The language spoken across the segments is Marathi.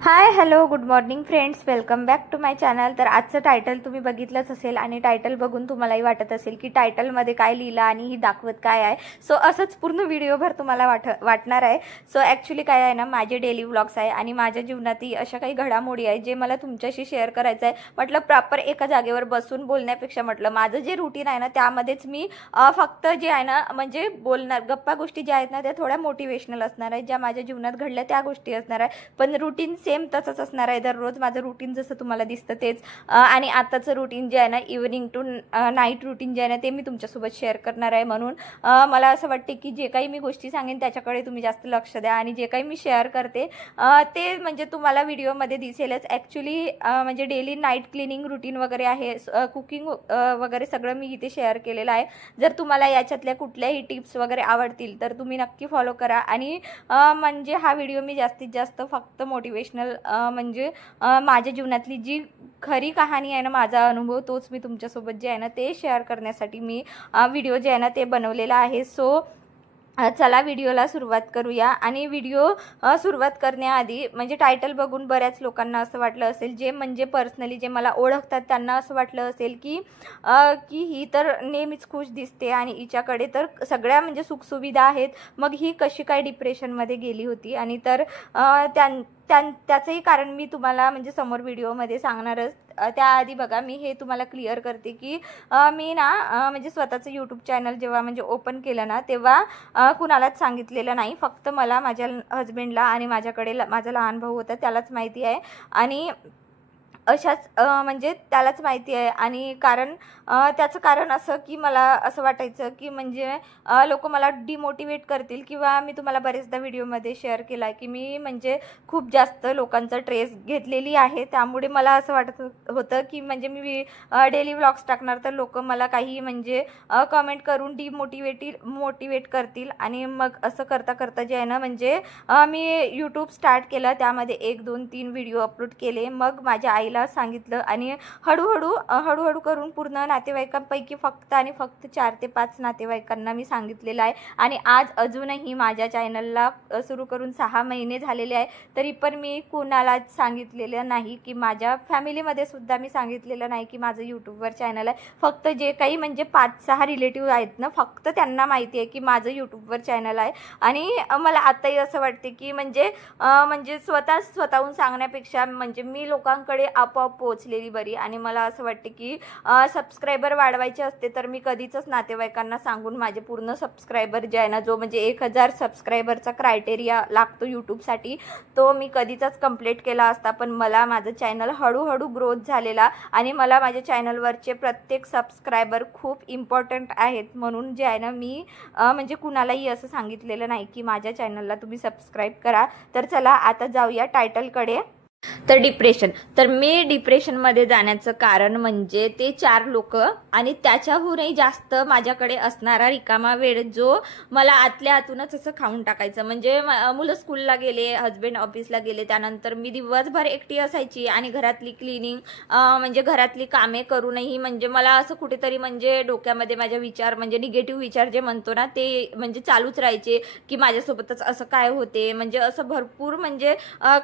High hello good morning friends, welcome back to my channel. तर आजचं टायटल तुम्ही बघितलंच असेल आणि टायटल बघून तुम्हालाही वाटत असेल की टायटलमध्ये काय लिहिलं आणि ही दाखवत काय आहे। सो असंच पूर्ण व्हिडिओभर तुम्हाला वाटणार आहे। सो ॲक्च्युली काय आहे ना, माझे डेली व्लॉग्स आहे आणि माझ्या जीवनातील अशा काही घडामोडी आहेत जे मला तुमच्याशी शेअर करायचं आहे। म्हटलं प्रॉपर एका जागेवर बसून बोलण्यापेक्षा म्हटलं माझं जे रुटीन आहे ना त्यामध्येच मी फक्त जे आहे ना म्हणजे बोलणार गप्पा गोष्टी ज्या आहेत ना त्या थोड्या मोटिवेशनल असणार आहेत, ज्या माझ्या जीवनात घडल्या त्या गोष्टी असणार आहे। पण रुटीन सेम तसंच असणार आहे, दररोज माझं रुटीन जसं तुम्हाला दिसतं तेच। आणि आताचं रुटीन जे आहे ना इव्हनिंग टू नाईट रुटीन जे आहे ना ते मी तुमच्यासोबत शेअर करणार आहे। म्हणून मला असं वाटते की जे काही मी गोष्टी सांगेन त्याच्याकडे तुम्ही जास्त लक्ष द्या आणि जे काही मी शेअर करते ते म्हणजे तुम्हाला व्हिडिओमध्ये दिसेलच। ॲक्च्युली म्हणजे डेली नाईट क्लिनिंग रुटीन वगैरे आहे, कुकिंग वगैरे सगळं मी इथे शेअर केलेलं आहे। जर तुम्हाला याच्यातल्या कुठल्याही टिप्स वगैरे आवडतील तर तुम्ही नक्की फॉलो करा। आणि म्हणजे हा व्हिडिओ मी जास्तीत जास्त फक्त मोटिवेशनल म्हणजे माझ्या जीवनातली जी खरी कहाणी आहे ना, माझा अनुभव तोच मी तुमच्यासोबत जे आहे ना ते शेअर करण्यासाठी मी व्हिडिओ जे आहे ना ते बनवलेला आहे। सो चला व्हिडिओला सुरुवात करूया। आणि व्हिडिओ सुरुवात करण्याआधी म्हणजे टायटल बघून बऱ्याच लोकांना असं वाटलं असेल, जे म्हणजे पर्सनली जे मला ओळखतात त्यांना असं वाटलं असेल की ही तर नेहमीच खुश दिसते आणि हिच्याकडे तर सगळ्या म्हणजे सुखसुविधा आहेत, मग ही कशी काय डिप्रेशनमध्ये गेली होती। आणि तर त्याचंही कारण मी तुम्हाला म्हणजे समोर व्हिडिओमध्ये सांगणारच। त्याआधी बघा मी हे तुम्हाला क्लिअर करते की मी ना म्हणजे स्वतःचं यूट्यूब चॅनल जेव्हा म्हणजे ओपन केलं ना तेव्हा कुणालाच सांगितलेलं नाही, फक्त मला माझ्या हजबंडला आणि माझ्याकडे माझा लहान भाऊ होता त्यालाच माहिती आहे। आणि अशाच म्हणजे त्यालाच माहिती आहे। आणि त्याचं कारण असं की मला असं वाटायचं की म्हणजे लोक मला डिमोटिवेट करतील, किंवा मी तुम्हाला बरेचदा व्हिडिओमध्ये शेअर केला की मी म्हणजे खूप जास्त लोकांचा ट्रेस घेतलेली आहे, त्यामुळे मला असं वाटत होतं की म्हणजे मी डेली व्लॉग्स टाकणार तर लोक मला काही म्हणजे कमेंट करून मोटिवेट करतील। आणि मग असं करता करता जे आहे ना म्हणजे मी यूट्यूब स्टार्ट केलं, त्यामध्ये 1 2 3 व्हिडिओ अपलोड केले। मग माझ्या आईला सांगितलं आणि हळूहळू करून पूर्ण नातेवाईकांपैकी फक्त 4 ते 5 नातेवाईकांना मी सांगितलेलं आहे। आणि आज अजूनही माझ्या चॅनलला सुरू करून 6 महिने झालेले आहे, तरी पण मी कुणालाच सांगितलेलं नाही की माझ्या फॅमिलीमध्ये सुद्धा मी सांगितलेलं नाही की माझं यूट्यूबवर चॅनल आहे। फक्त जे काही म्हणजे 5-6 रिलेटिव्ह आहेत ना फक्त त्यांना माहिती आहे की माझं यूट्यूबवर चॅनल आहे। आणि मला आताही असं वाटते की म्हणजे स्वतःहून सांगण्यापेक्षा म्हणजे मी लोकांकडे आपोआप पोहोचलेली बरी। आणि मला असं वाटते की सबस्क्रायबर वाढवायचे असते तर मी कधीच नातेवाईकांना सांगून माझे पूर्ण सबस्क्रायबर जे आहे ना, जो म्हणजे 1000 सबस्क्रायबरचा क्रायटेरिया लागतो यूट्यूबसाठी, तो मी कधीच कंप्लीट केला असता। पण मला माझं चॅनल हळूहळू ग्रोथ झालेला आणि मला माझ्या चॅनलवरचे प्रत्येक सबस्क्रायबर खूप इम्पॉर्टंट आहेत, म्हणून जे आहे ना मी म्हणजे कुणालाही असं सांगितलेलं नाही की माझ्या चॅनलला तुम्ही सबस्क्राईब करा। तर चला आता जाऊया टायटलकडे। तर डिप्रेशन, तर मी डिप्रेशनमध्ये जाण्याचं कारण म्हणजे ते 4 लोक आणि त्याच्याहूनही जास्त माझ्याकडे असणारा रिकामा वेळ, जो मला आतल्या आतूनच असं खाऊन टाकायचं। म्हणजे मुलं स्कूलला गेले, हजबंड ऑफिसला गेले, त्यानंतर मी दिवसभर एकटी असायची आणि घरातली क्लिनिंग म्हणजे घरातली कामे करूनही म्हणजे मला असं कुठेतरी म्हणजे डोक्यामध्ये माझ्या विचार म्हणजे निगेटिव्ह विचार जे म्हणतो ना ते म्हणजे चालूच राहायचे की माझ्यासोबतच असं काय होते। म्हणजे असं भरपूर म्हणजे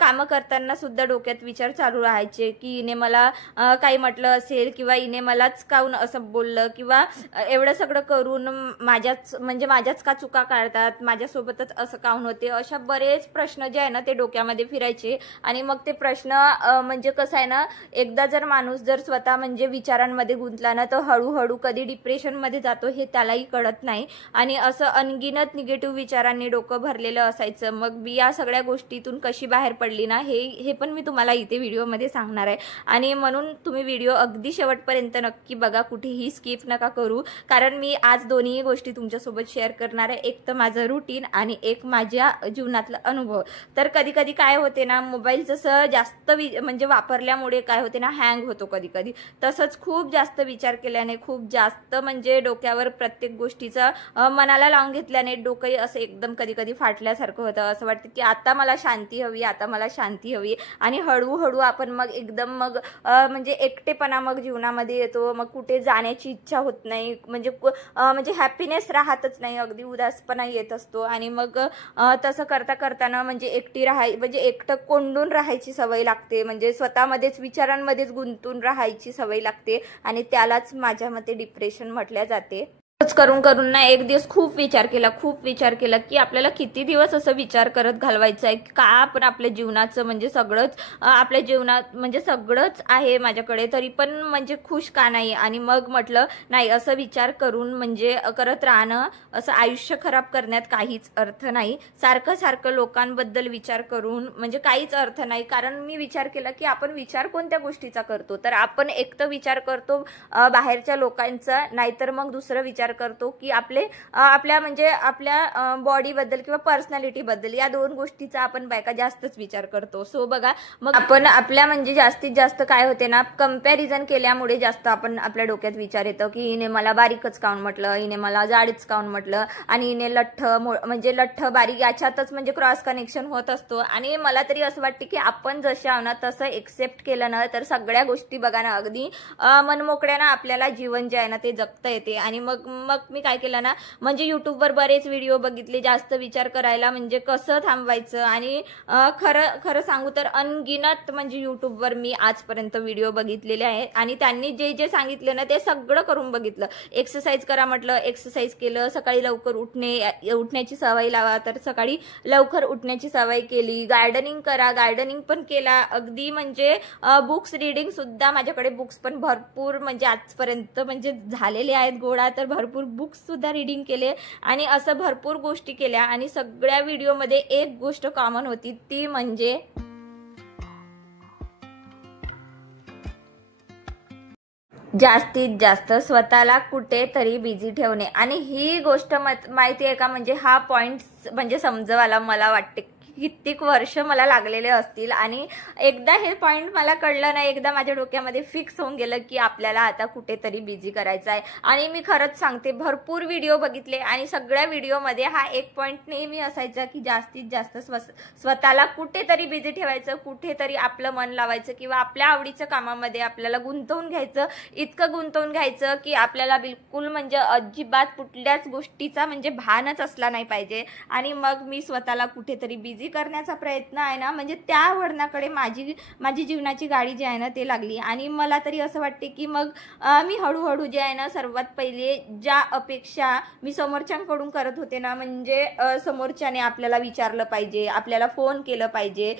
कामं करताना सुद्धा डोक्यात विचार चालू राहायचे की हिने मला काही म्हटलं असेल, किंवा हिने मलाच काऊन असं बोललं, किंवा एवढं सगळं करून माझ्याच का चुका काढतात, माझ्यासोबतच असं काऊन होते। अशा बरेच प्रश्न जे आहे ना ते डोक्यामध्ये फिरायचे। आणि मग ते प्रश्न म्हणजे कसं आहे ना, एकदा जर माणूस जर स्वतः म्हणजे विचारांमध्ये गुंतला ना तर हळूहळू कधी डिप्रेशनमध्ये जातो हे त्यालाही कळत नाही। आणि असं अनगिनत निगेटिव्ह विचारांनी डोकं भरलेलं असायचं। मग मी या सगळ्या गोष्टीतून कशी बाहेर पडली ना हे पण मी तुम्हाला इथे व्हिडिओमध्ये सांगणार आहे। आणि म्हणून तुम्ही व्हिडिओ अगदी शेवटपर्यंत नक्की बघा, कुठेही स्किप नका करू, कारण मी आज दोन्ही गोष्टी तुमच्यासोबत शेअर करणार आहे, एक तर माझं रुटीन आणि एक माझ्या जीवनातला अनुभव। तर कधी काय होते ना, मोबाईल जसं जास्त म्हणजे वापरल्यामुळे काय होते ना, हँग होतो कधी तसंच खूप जास्त विचार केल्याने, खूप जास्त म्हणजे डोक्यावर प्रत्येक गोष्टीचा मनाला लावून घेतल्याने डोकंही असं एकदम कधी फाटल्यासारखं होतं। असं वाटतं की आता मला शांती हवी, आणि हळूहळू आपण मग एकदम मग म्हणजे एकटेपणा मग जीवनामध्ये येतो, मग कुठे जाण्याची इच्छा होत नाही, म्हणजे हॅपीनेस राहतच नाही, अगदी उदासपणा येत असतो. आणि मग तसं करता करताना म्हणजे म्हणजे एकटं कोंडून राहायची सवय लागते, म्हणजे स्वतःमध्येच विचारांमध्येच गुंतून राहायची सवय लागते आणि त्यालाच माझ्या मते डिप्रेशन म्हटल्या जाते. करून करून ना एक दिवस खूप विचार केला की आपल्याला किती दिवस असं विचार करत घालवायचं आहे, का आपण आपल्या जीवनाचं म्हणजे सगळंच आपल्या जीवनात म्हणजे सगळंच आहे माझ्याकडे तरी पण म्हणजे खुश का नाही. आणि मग म्हटलं नाही, असं विचार करून म्हणजे करत राहणं, असं आयुष्य खराब करण्यात काहीच अर्थ नाही. सारखं सारखं लोकांबद्दल विचार करून म्हणजे काहीच अर्थ नाही. कारण मी विचार केला की आपण विचार कोणत्या गोष्टीचा करतो, तर आपण एक तर विचार करतो बाहेरच्या लोकांचा, नाहीतर मग दुसरं विचार करतो की आपल्या बॉडीबद्दल किंवा पर्सनॅलिटीबद्दल, या दोन गोष्टीचा आपण बायका जास्तच विचार करतो. सो बघा, मग आपण आपल्या म्हणजे जास्तीत जास्त काय होते ना, कंपॅरिझन केल्यामुळे जास्त आपण आपल्या डोक्यात विचार येतो की हिने मला बारीकच काऊन म्हटलं, हिने मला जाडीच काऊन म्हटलं, आणि हिने लठ्ठ बारीक याच्यातच म्हणजे क्रॉस कनेक्शन होत असतो. आणि मला तरी असं वाटते की आपण जसे आहो ना तसं एक्सेप्ट केलं ना तर सगळ्या गोष्टी बघा ना अगदी मनमोकळ्यानं आपल्याला जीवन जे आहे ना ते जगता येते. आणि मग मी काय केलं ना, म्हणजे युट्यूबवर बरेच व्हिडिओ बघितले जास्त विचार करायला म्हणजे कसं थांबवायचं. आणि खरं सांगू तर अनगिनत म्हणजे युट्यूबवर मी आजपर्यंत व्हिडिओ बघितलेले आहेत आणि त्यांनी जे जे सांगितलं ना ते सगळं करून बघितलं. एक्सरसाइज करा म्हटलं, एक्सरसाइज केलं, सकाळी लवकर उठण्याची सवय लावा, तर सकाळी लवकर उठण्याची सवय केली. गार्डनिंग करा, गार्डनिंग पण केला. अगदी म्हणजे बुक्स रीडिंग सुद्धा, माझ्याकडे बुक्स पण भरपूर म्हणजे आजपर्यंत म्हणजे झालेले आहेत गोळा, तर भरपूर बुक्स सुद्धा रीडिंग केले आणि असं भरपूर गोष्टी केल्या. आणि सगळ्या व्हिडिओमध्ये एक गोष्ट कॉमन होती, ती म्हणजे जास्तीत जास्त स्वतःला कुठेतरी बिझी ठेवणे. आणि ही गोष्ट माहिती आहे का, म्हणजे हा पॉइंट म्हणजे समजवायला मला वाटते कित्येक वर्ष मला लागलेले असतील. आणि एकदा हे पॉइंट मला कळलं ना, एकदा माझ्या डोक्यामध्ये फिक्स होऊन गेलं की आपल्याला आता कुठेतरी बिझी करायचं आहे. आणि मी खरंच सांगते, भरपूर व्हिडिओ बघितले आणि सगळ्या व्हिडिओमध्ये हा एक पॉइंट नेहमी असायचा की जास्तीत जास्त स्वतःला कुठेतरी बिझी ठेवायचं, कुठेतरी आपलं मन लावायचं किंवा आपल्या आवडीच्या कामामध्ये आपल्याला गुंतवून घ्यायचं. इतकं गुंतवून घ्यायचं की आपल्याला बिलकुल म्हणजे अजिबात कुठल्याच गोष्टीचा म्हणजे भानच असला नाही पाहिजे. आणि मग मी स्वतःला कुठेतरी बिझी करण्याचा प्रयत्न आहे ना, म्हणजे त्या वळणाकडे माझी जीवनाची गाडी जी आहे ना ते लागली. आणि मला तरी असं वाटते की मग मी हळूहळू जे आहे ना, सर्वात पहिले ज्या अपेक्षा मी समोरच्यांकडून करत होते ना, म्हणजे समोरच्याने आपल्याला विचारलं पाहिजे, आपल्याला फोन केलं पाहिजे,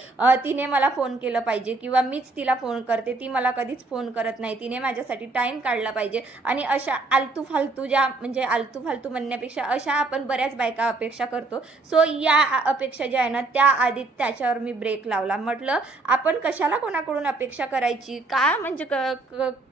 तिने मला फोन केलं पाहिजे किंवा मीच तिला फोन करते, ती मला कधीच फोन करत नाही, तिने माझ्यासाठी टाइम काढला पाहिजे. आणि अशा आलतू फालतू म्हणण्यापेक्षा अशा आपण बऱ्याच बायका अपेक्षा करतो. सो या अपेक्षा ज्या आहे ना त्या आधी त्याच्यावर मी ब्रेक लावला. म्हटलं आपण कशाला कोणाकडून अपेक्षा करायची, का म्हणजे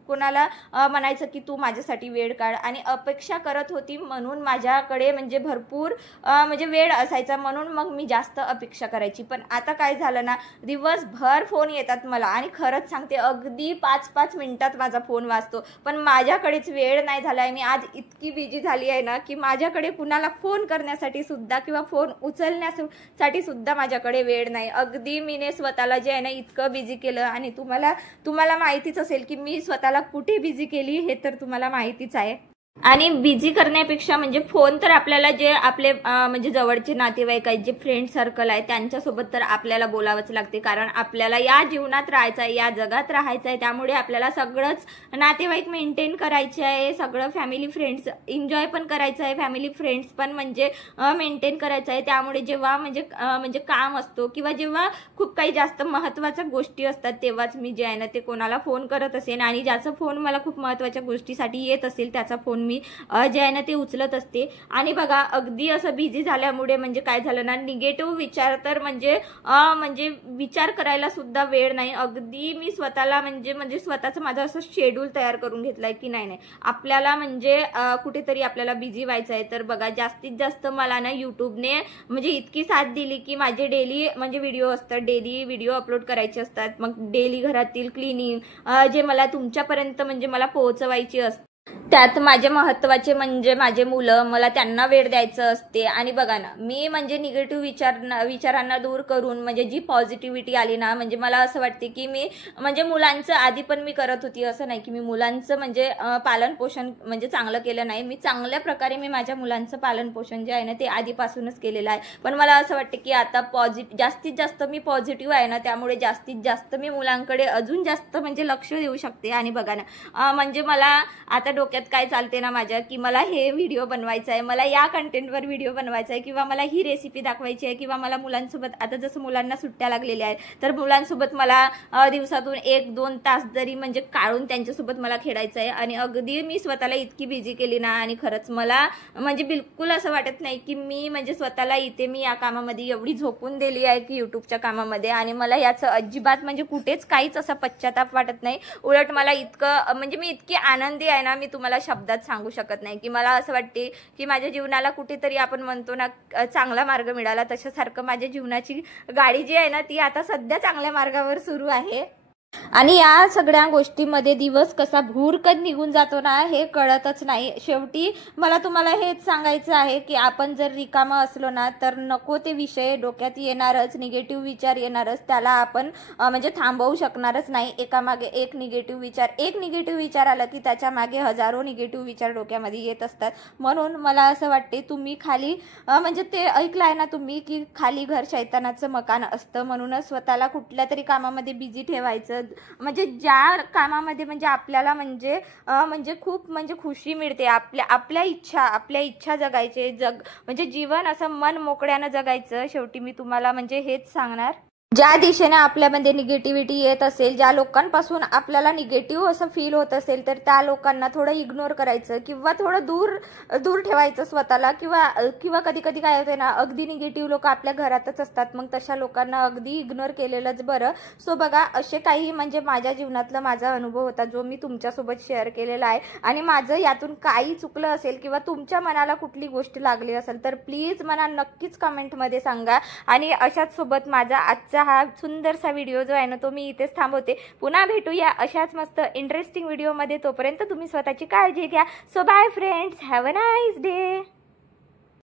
कोणाला म्हणायचं की तू माझ्यासाठी वेळ काढ. आणि अपेक्षा करत होती म्हणून माझ्याकडे म्हणजे भरपूर म्हणजे वेळ असायचा, म्हणून मग मी जास्त अपेक्षा करायची. पण आता काय झालं ना, दिवसभर फोन येतात मला आणि खरंच सांगते अगदी 5-5 मिनिटात माझा फोन वाजतो, पण माझ्याकडेच वेळ नाही झाला आहे. मी आज इतकी बिझी झाली आहे ना की माझ्याकडे कुणाला फोन करण्यासाठी सुद्धा किंवा फोन उचलण्यासाठी सुद्धा माझ्याकडे वेळ नाही. अगदी मीने स्वतःला जे आहे ना इतकं बिझी केलं. आणि तुम्हाला माहितीच असेल की मी स्वतःला कुठे बिझी केली हे तर तुम्हाला माहितीच आहे. आणि बिझी करण्यापेक्षा म्हणजे फोन तर आपल्याला जे आपले म्हणजे जवळचे नातेवाईक आहेत, जे फ्रेंड सर्कल आहे त्यांच्यासोबत तर आपल्याला बोलावंच लागते, कारण आपल्याला या जीवनात राहायचं आहे, या जगात राहायचं आहे. त्यामुळे आपल्याला सगळंच नातेवाईक मेंटेन करायचे आहे, सगळं फॅमिली फ्रेंड्स एन्जॉय पण करायचं आहे, फॅमिली फ्रेंड्स पण म्हणजे मेंटेन करायचं आहे. त्यामुळे जेव्हा म्हणजे काम असतो किंवा जेव्हा खूप काही जास्त महत्त्वाच्या गोष्टी असतात तेव्हाच मी जे आहे ना ते कोणाला फोन करत असेल. आणि ज्याचा फोन मला खूप महत्त्वाच्या गोष्टीसाठी येत असेल त्याचा फोन मी जे आहे ना ते उचलत असते. आणि बघा अगदी असं बिझी झाल्यामुळे म्हणजे काय झालं ना, निगेटिव्ह विचार तर म्हणजे विचार करायला सुद्धा वेळ नाही. अगदी मी स्वतःला म्हणजे स्वतःचं माझं असं शेड्यूल तयार करून घेतलंय की नाही आपल्याला म्हणजे कुठेतरी आपल्याला बिझी व्हायचं आहे. तर बघा जास्तीत जास्त मला ना युट्यूबने म्हणजे इतकी साथ दिली की माझे डेली म्हणजे व्हिडिओ असतात, डेली व्हिडिओ अपलोड करायचे असतात. मग डेली घरातील क्लिनिंग जे मला तुमच्यापर्यंत म्हणजे मला पोहोचवायची असते त्यात माझे महत्त्वाचे म्हणजे माझे मुलं, मला त्यांना वेळ द्यायचं असते. आणि बघा ना, मी म्हणजे निगेटिव्ह विचारांना दूर करून म्हणजे जी पॉझिटिव्हिटी आली ना, म्हणजे मला असं वाटते की मी म्हणजे मुलांचं आधी पण मी करत होती, असं नाही की मी मुलांचं म्हणजे पालन पोषण म्हणजे चांगलं केलं नाही. मी चांगल्या प्रकारे मी माझ्या मुलांचं पालन पोषण जे आहे ना ते आधीपासूनच केलेलं आहे. पण मला असं वाटतं की आता जास्तीत जास्त मी पॉझिटिव्ह आहे ना, त्यामुळे जास्तीत जास्त मी मुलांकडे अजून जास्त म्हणजे लक्ष देऊ शकते. आणि बघा ना, म्हणजे मला आता डोक्यात काय चालते ना माझ्या, की मला हे व्हिडिओ बनवायचा आहे, मला या कंटेंटवर व्हिडिओ बनवायचा आहे, किंवा मला ही रेसिपी दाखवायची आहे, किंवा मला मुलांसोबत आता जसं मुलांना सुट्ट्या लागलेल्या आहेत तर मुलांसोबत मला दिवसातून 1-2 तास जरी म्हणजे काढून त्यांच्यासोबत मला खेळायचं आहे. आणि अगदी मी स्वतःला इतकी बिझी केली ना, आणि खरंच मला म्हणजे बिलकुल असं वाटत नाही की मी म्हणजे स्वतःला इथे मी या कामामध्ये एवढी झोपून दिली आहे की यूट्यूबच्या कामामध्ये. आणि मला याचं अजिबात म्हणजे कुठेच काहीच असा पश्चाताप वाटत नाही. उलट मला इतकं म्हणजे मी इतकी आनंदी आहे ना, मी तुम्हाला शब्दात सांगू शकत नाही. की मला असं वाटते की माझ्या जीवनाला कुठेतरी आपण म्हणतो ना चांगला मार्ग मिळाला, तशासारखं माझ्या जीवनाची गाडी जी आहे ना ती आता सध्या चांगल्या मार्गावर सुरू आहे. आणि या सगळ्या गोष्टीमध्ये दिवस कसा भूरकत निघून जातो ना हे कळतच नाही. शेवटी मला तुम्हाला हेच सांगायचं आहे की आपण जर रिकामा असलो ना तर नको ते विषय डोक्यात येणारच, निगेटिव्ह विचार येणारच, त्याला आपण म्हणजे थांबवू शकणारच नाही. एकामागे एक निगेटिव्ह विचार आला की त्याच्या मागे हजारो निगेटिव्ह विचार डोक्यामध्ये येत असतात. म्हणून मला असं वाटते तुम्ही खाली म्हणजे ते ऐकलं आहे ना तुम्ही की खाली घर शैतानाचं मकान असतं. म्हणूनच स्वतःला कुठल्या तरी कामामध्ये बिझी ठेवायचं, म्हणजे ज्या कामामध्ये म्हणजे आपल्याला म्हणजे खूप म्हणजे खुशी मिळते, आपल्या इच्छा जगायचे म्हणजे जीवन असं मन मोकळ्यानं जगायचं. शेवटी मी तुम्हाला म्हणजे हेच सांगणार, ज्या दिशेने आपल्यामध्ये निगेटिव्हिटी येत असेल, ज्या लोकांपासून आपल्याला निगेटिव्ह असं फील होत असेल तर त्या लोकांना थोडं इग्नोर करायचं, किंवा थोडं दूर ठेवायचं स्वतःला. किंवा कधी कधी काय होते ना, अगदी निगेटिव्ह लोक आपल्या घरातच असतात, मग तशा लोकांना अगदी इग्नोर केलेलंच बरं. सो बघा, असे काही म्हणजे माझ्या जीवनातला माझा अनुभव होता जो मी तुमच्यासोबत शेअर केलेला आहे. आणि माझं यातून काही चुकलं असेल किंवा तुमच्या मनाला कुठली गोष्ट लागली असेल तर प्लीज मला नक्कीच कमेंटमध्ये सांगा. आणि अशाच सोबत माझा आजचा हा सुंदरसा व्हिडिओ जो आहे ना तो मी इथेच थांबवते. पुन्हा भेटूया अशाच मस्त इंटरेस्टिंग व्हिडिओमध्ये. तोपर्यंत तुम्ही स्वतःची काळजी घ्या. So bye friends, have a nice day.